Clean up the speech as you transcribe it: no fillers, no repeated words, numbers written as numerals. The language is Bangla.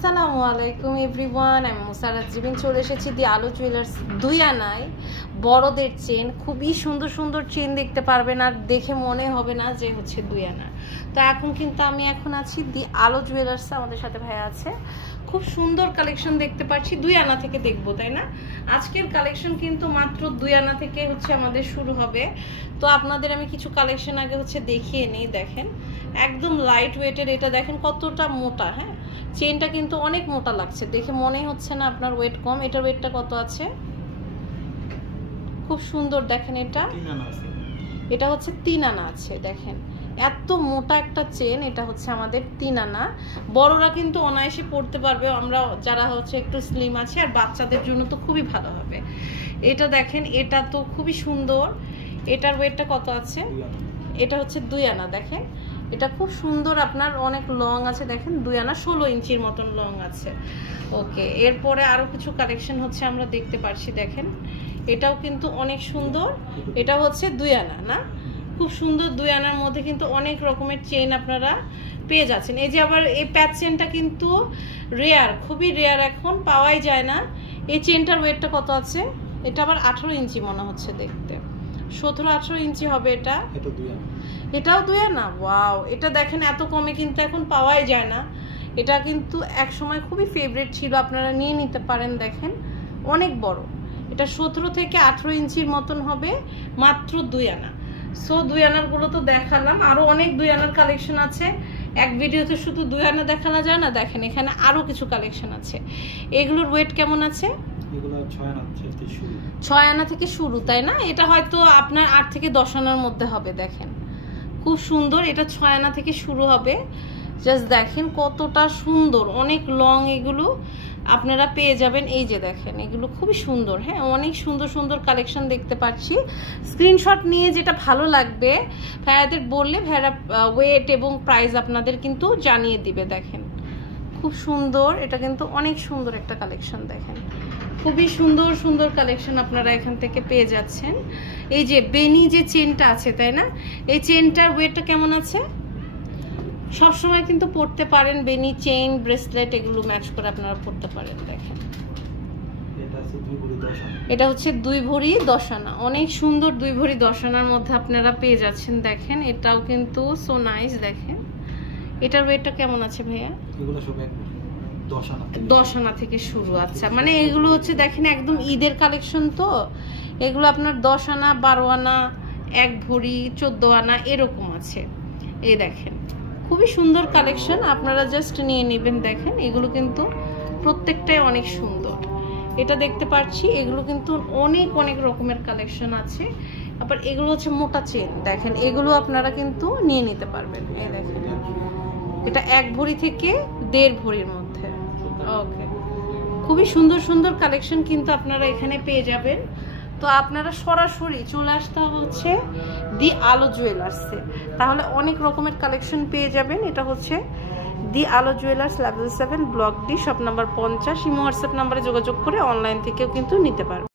আসসালামু আলাইকুম এভরিওয়ান, আমি মুসারাত জিবিন চলে এসেছি দি আলো জুয়েলার্স 2 আনায়। বড়দের চেন, খুবই সুন্দর সুন্দর চেন দেখতে পারবেন, আর দেখে মনে হবে না যে হচ্ছে 2 আনা। তো এখন কিন্তু আমি আছি দি আলো জুয়েলার্সে, আমাদের সাথে ভাইয়া আছে। খুব সুন্দর কালেকশন দেখতে পাচ্ছি, 2 আনা থেকে দেখবো, তাই না? আজকের কালেকশন কিন্তু মাত্র 2 আনা থেকে হচ্ছে আমাদের শুরু হবে। তো আপনাদের আমি কিছু কালেকশন আগে হচ্ছে দেখিয়ে নেই। দেখেন একদম লাইট ওয়েটের, এটা দেখেন কতটা মোটা। হ্যাঁ, চেনটা কিন্তু অনেক মোটা লাগছে, দেখে মনেই হচ্ছে না আপনার ওয়েট কম। এটার ওয়েটটা কত আছে? খুব সুন্দর, দেখেন এটা হচ্ছে 3 আনা আছে। দেখেন এত মোটা একটা চেন, এটা হচ্ছে আমাদের 3 আনা। বড়রা কিন্তু অনায়াসে পড়তে পারবে, আমরা যারা হচ্ছে একটু স্লিম আছে, আর বাচ্চাদের জন্য তো খুবই ভালো হবে। এটা দেখেন, এটা তো খুবই সুন্দর। এটার ওয়েটটা কত আছে? এটা হচ্ছে 2 আনা। দেখেন এটা খুব সুন্দর, আপনার অনেক লং আছে। দেখেন 2 আনা 16 ইঞ্চির মতন লং আছে। ওকে, এরপরে আরো কিছু কালেকশন হচ্ছে আমরা দেখতে পাচ্ছি। দেখেন এটাও কিন্তু অনেক সুন্দর, এটা হচ্ছে 2 আনা না? খুব সুন্দর 2 আনার মধ্যে কিন্তু অনেক রকমের চেন আপনারা পেয়ে যাচ্ছেন। এই যে আবার এই প্যাচ চেনটা কিন্তু রেয়ার, খুবই রেয়ার, এখন পাওয়াই যায় না। এই চেনটার ওয়েটটা কত আছে? এটা আবার 18 ইঞ্চি মনে হচ্ছে দেখতে, 17-18 ইঞ্চি হবে। এটাও 2 আনা। ওয়াও, এটা দেখেন এত কমে কিন্তু এখন পাওয়াই যায় না। এটা কিন্তু এক সময় খুবই ফেভারিট ছিল, আপনারা নিয়ে নিতে পারেন। দেখেন অনেক বড়, এটা 17 থেকে 18 ইঞ্চির মতন হবে, মাত্র 2 আনা। সো 2 আনার গুলো তো দেখালাম, আরো অনেক 2 আনার কালেকশন আছে। এক ভিডিওতে শুধু 2 আনা দেখানো যায় না। দেখেন এখানে আরো কিছু কালেকশন আছে। এগুলোর ওয়েট কেমন আছে? 6 আনা থেকে শুরু, তাই না? এটা হয়তো আপনার 8 থেকে 10 আনার মধ্যে হবে। দেখেন খুব সুন্দর, এটা 6 আনা থেকে শুরু হবে। জাস্ট দেখেন কতটা সুন্দর, অনেক লং এগুলো আপনারা পেয়ে যাবেন। এই যে দেখেন এগুলো খুবই সুন্দর। হ্যাঁ, অনেক সুন্দর সুন্দর কালেকশন দেখতে পাচ্ছি। স্ক্রিনশট নিয়ে যেটা ভালো লাগবে ভাইয়াদের বললে ভাইয়ারা ওয়েট এবং প্রাইস আপনাদের কিন্তু জানিয়ে দিবে। দেখেন খুব সুন্দর, এটা কিন্তু অনেক সুন্দর একটা কালেকশন। দেখেন খুবই সুন্দর সুন্দর কালেকশন আপনারা এখান থেকে পেয়ে যাচ্ছেন। এই যে বেনি যে চেনটা আছে, তাই না? এই চেনটার ওয়েটটা কেমন আছে? সবসময় কিন্তু পড়তে পারেন, বেনি চেইন, ব্রেসলেট এগুলো ম্যাচ করে আপনারা পড়তে পারেন। দেখেন এটা হচ্ছে 2 ভরি 10 আনা, অনেক সুন্দর 2 ভরি 10 আনার মধ্যে আপনারা পেয়ে যাচ্ছেন। দেখেন এটাও কিন্তু সো নাইস। দেখেন এটার ওয়েটটা কেমন আছে ভাইয়া? এগুলো সব 10 আনা থেকে শুরু। আচ্ছা, মানে এগুলো হচ্ছে দেখেন একদম ঈদের কালেকশন, তো এগুলো আপনার 10 আনা, 12 আনা, 1 ভরি, 14 আনা এরকম আছে। এই দেখেন খুবই সুন্দর কালেকশন, আপনারা জাস্ট নিয়ে নেবেন। দেখেন এগুলো কিন্তু প্রত্যেকটাই অনেক সুন্দর। এটা দেখতে পাচ্ছি, এগুলো কিন্তু অনেক অনেক রকমের কালেকশন আছে। আবার এগুলো হচ্ছে মোটা চেন। দেখেন এগুলো আপনারা কিন্তু নিয়ে নিতে পারবেন। এই দেখেন এটা 1 ভরি থেকে 1.5 ভরির মধ্যে। ওকে, খুবই সুন্দর সুন্দর কালেকশন কিন্তু আপনারা এখানে পেয়ে যাবেন। তো আপনারা সরাসরি চলে আসতে হচ্ছে দি আলো জুয়েলার্সে, তাহলে অনেক রকমের কালেকশন পেয়ে যাবেন। এটা হচ্ছে দি আলো jewellers, level 7, block D, shop number 50। Imo WhatsApp নাম্বারে যোগাযোগ করে অনলাইন থেকেও কিন্তু নিতে পারবেন।